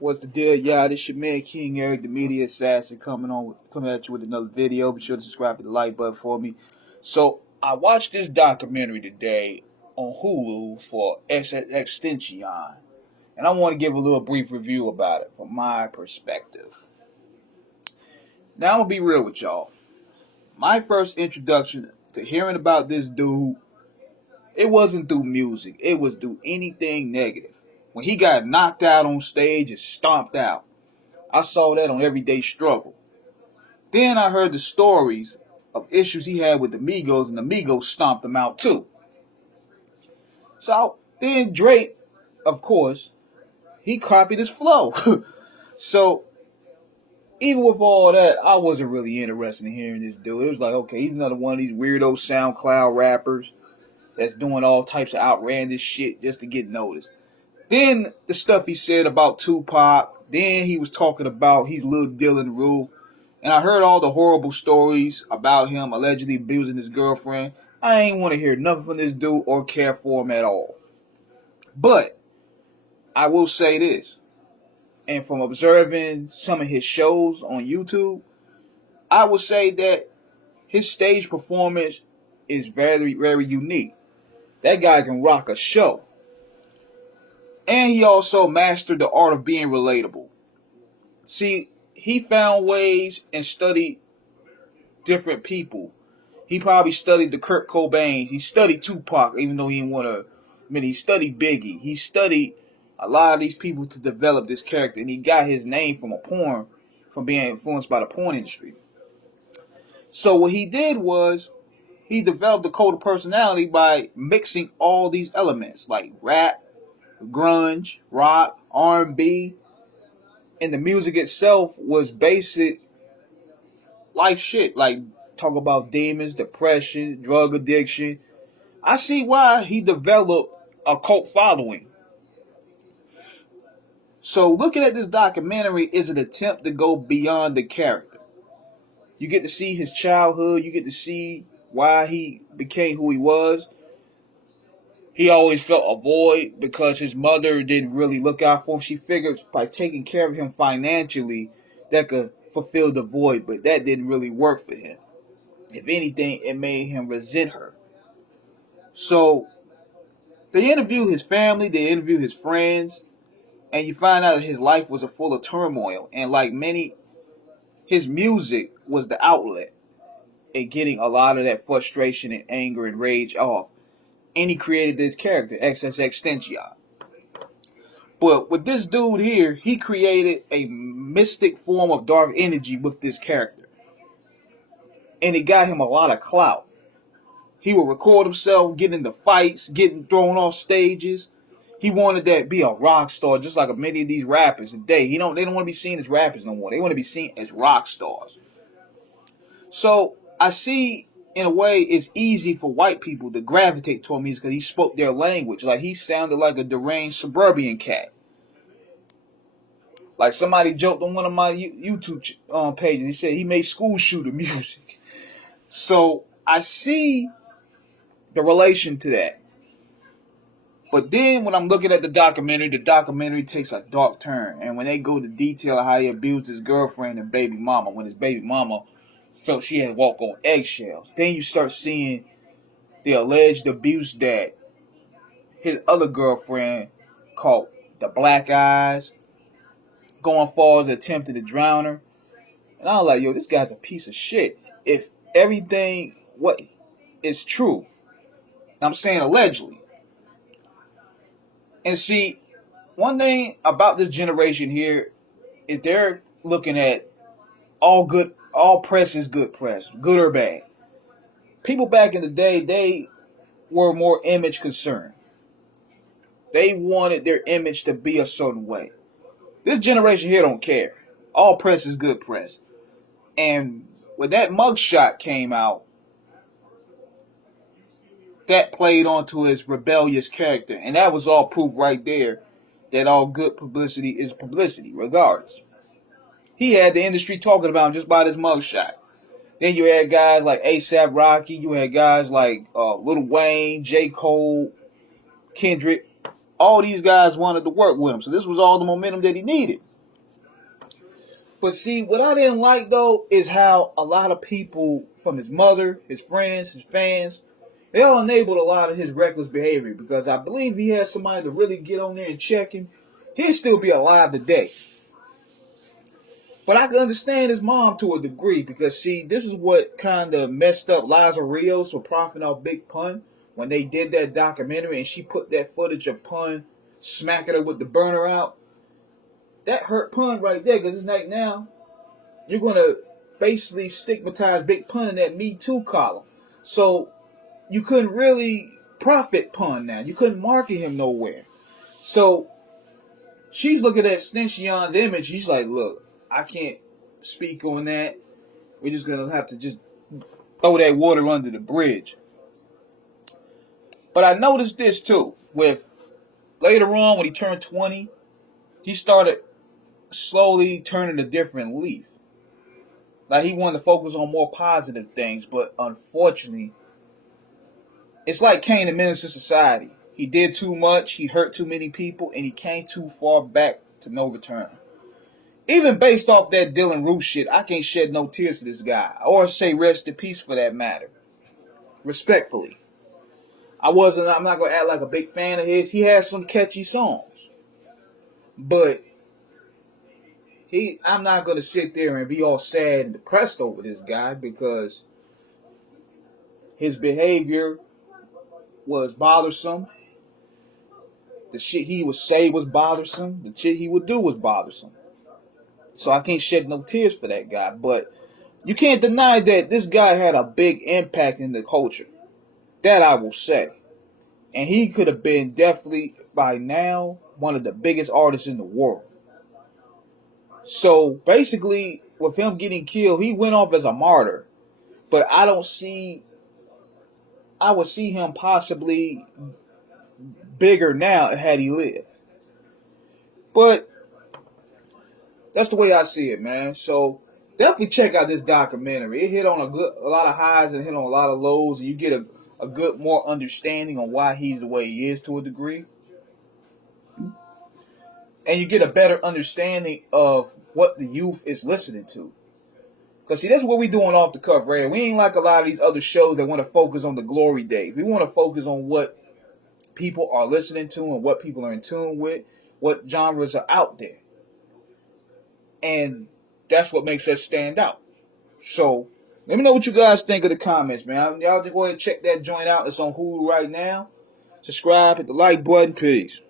What's the deal, y'all? This your man King Eric, the media assassin, coming at you with another video. Be sure to subscribe to the like button for me. So I watched this documentary today on Hulu for XXXtentacion, and I want to give a little brief review about it from my perspective. Now I'm gonna be real with y'all. My first introduction to hearing about this dude, it wasn't through music. It was through anything negative. When he got knocked out on stage and stomped out, I saw that on Everyday Struggle. Then I heard the stories of issues he had with the Migos, and the Migos stomped him out too. So then Drake, of course, he copied his flow. So even with all that, I wasn't really interested in hearing this dude. It was like, okay, he's another one of these weirdo SoundCloud rappers that's doing all types of outlandish shit just to get noticed. Then the stuff he said about Tupac. Then he was talking about he's Lil Dylan Roof. And I heard all the horrible stories about him allegedly abusing his girlfriend. I ain't want to hear nothing from this dude or care for him at all. But I will say this, and from observing some of his shows on YouTube, I would say that his stage performance is very, very unique. That guy can rock a show. And he also mastered the art of being relatable. See, he found ways and studied different people. He probably studied the Kurt Cobain. He studied Tupac, even though he didn't want to. I mean, he studied Biggie. He studied a lot of these people to develop this character. And he got his name from being influenced by the porn industry. So what he did was he developed a code of personality by mixing all these elements like rap, grunge, rock, R&B, and the music itself was basic life shit, like talk about demons, depression, drug addiction. I see why he developed a cult following. So looking at this documentary is an attempt to go beyond the character. You get to see his childhood, you get to see why he became who he was. He always felt a void because his mother didn't really look out for him. She figured by taking care of him financially, that could fulfill the void, but that didn't really work for him. If anything, it made him resent her. So they interview his family, they interview his friends, and you find out that his life was full of turmoil. And like many, his music was the outlet in getting a lot of that frustration and anger and rage off. And he created this character, XXXtentacion. But with this dude here, he created a mystic form of dark energy with this character. And it got him a lot of clout. He would record himself getting into fights, getting thrown off stages. He wanted to be a rock star, just like many of these rappers today. They don't want to be seen as rappers no more. They want to be seen as rock stars. So I see, in a way, it's easy for white people to gravitate toward music because he spoke their language. Like, he sounded like a deranged suburban cat. Like, somebody joked on one of my YouTube pages. He said he made school shooter music. So I see the relation to that. But then when I'm looking at the documentary takes a dark turn. And when they go to detail of how he abused his girlfriend and baby mama, when his baby mama felt she had to walk on eggshells, then you start seeing the alleged abuse that his other girlfriend caught the black eyes, going far as attempting to drown her. And I was like, yo, this guy's a piece of shit. If everything what is true, I'm saying allegedly. And see, one thing about this generation here is they're looking at all press is good press, good or bad. People back in the day, they were more image concerned. They wanted their image to be a certain way. This generation here don't care. All press is good press. And when that mugshot came out, that played onto his rebellious character. And that was all proof right there that all good publicity is publicity, regardless. He had the industry talking about him just by this mugshot. Then you had guys like A$AP Rocky. You had guys like Lil Wayne, J. Cole, Kendrick. all these guys wanted to work with him. So this was all the momentum that he needed. But see, what I didn't like though is how a lot of people from his mother, his friends, his fans, they all enabled a lot of his reckless behavior, because I believe he had somebody to really get on there and check him, he'd still be alive today. But I can understand his mom to a degree, because see, this is what kind of messed up Liza Rios for profiting off Big Pun when they did that documentary and she put that footage of Pun smacking her with the burner out. That hurt Pun right there, because it's like now you're going to basically stigmatize Big Pun in that Me Too column. So you couldn't really profit Pun now. You couldn't market him nowhere. So she's looking at Tentacion's image. She's like, look, I can't speak on that. We're just going to have to just throw that water under the bridge. But I noticed this too. With later on, when he turned 20, he started slowly turning a different leaf. Like he wanted to focus on more positive things, but unfortunately, it's like Kane in Menace to Society. He did too much, he hurt too many people, and he came too far back to no return. Even based off that Dylan Roof shit, I can't shed no tears for this guy. Or say rest in peace for that matter. Respectfully. I'm not going to act like a big fan of his. He has some catchy songs. But I'm not going to sit there and be all sad and depressed over this guy, because his behavior was bothersome. The shit he would say was bothersome. The shit he would do was bothersome. So I can't shed no tears for that guy. But you can't deny that this guy had a big impact in the culture. That I will say. And he could have been definitely, by now, one of the biggest artists in the world. So basically, with him getting killed, he went off as a martyr. But I would see him possibly bigger now had he lived. But that's the way I see it, man. So definitely check out this documentary. It hit on a lot of highs and hit on a lot of lows, and you get a good more understanding on why he's the way he is to a degree. And you get a better understanding of what the youth is listening to. Because see, that's what we doing off the cuff radio. We ain't like a lot of these other shows that want to focus on the glory days. We want to focus on what people are listening to and what people are in tune with, what genres are out there. And that's what makes us stand out. So let me know what you guys think of the comments, man. Y'all just go ahead and check that joint out. It's on Hulu right now. Subscribe, hit the like button. Peace.